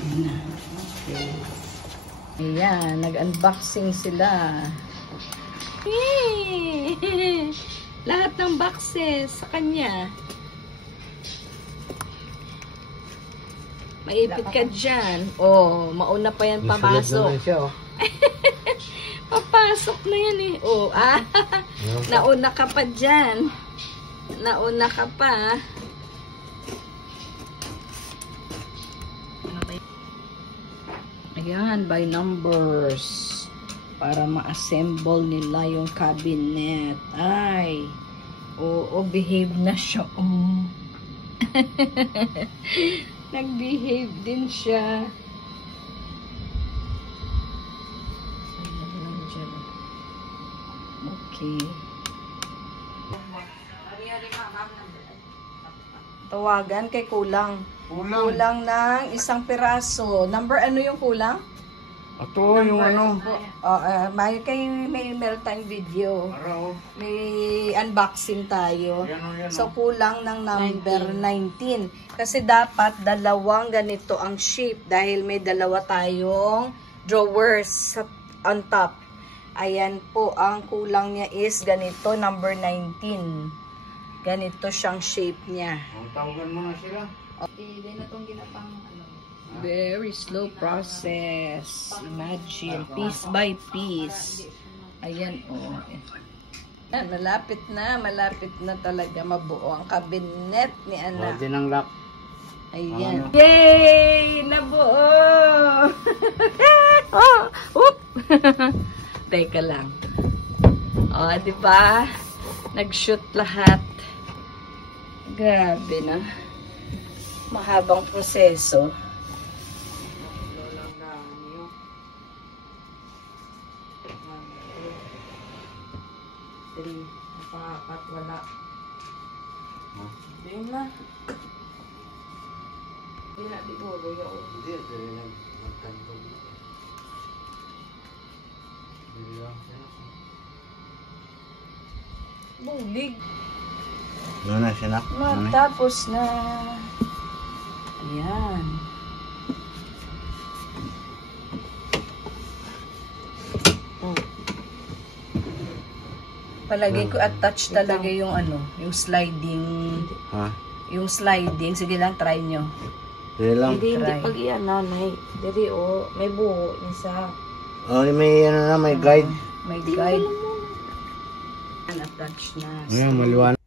Okay. Ayan, nag-unboxing sila. Yay! Lahat ng boxes sa kanya. Maipit ka dyan. Oh, mauna pa yan papasok. Papasok na yan eh. Oh, nauna ka pa dyan. Nauna ka pa. Ayan, by numbers. Para ma-assemble nila yung cabinet. Ay. Oo, behave na siya. Oh. Nag-behave din siya. Okay. Tawagan kay kulang. Kulang ng isang piraso. Number ano yung kulang? Ito yung ano. May meron tayong video. May unboxing tayo. So kulang ng number 19. Kasi dapat dalawang ganito ang shape dahil may dalawa tayong drawers on top. Ayan po, ang kulang niya is ganito, number 19. Ganito siyang shape niya. Tawagan mo na sila. Okay, na itong ginapang ano. Very slow process. Imagine, piece by piece. Ayan, oh. Malapit na talaga mabuo ang cabinet ni Ana. Pwede ng lock. Ayan. Yay! Nabuo! Oop! Teka lang. Oh, di ba? Nag-shoot lahat. Grabe na. Mahabang proseso. 3, 4, wala. Hindi na. Hindi na, di mo. Hindi, nagkantong. Bulig. Ano na siya na? Matapos na. Ayan. Palagi ko attach talaga yung ano, yung sliding. Ha? Yung sliding. Sige lang, try nyo. Sige lang. Hindi pag iyan, nanay. Diri, may buho isa. Oh, may ano na, may guide. May guide. Attach na. Ayan, maliwanag.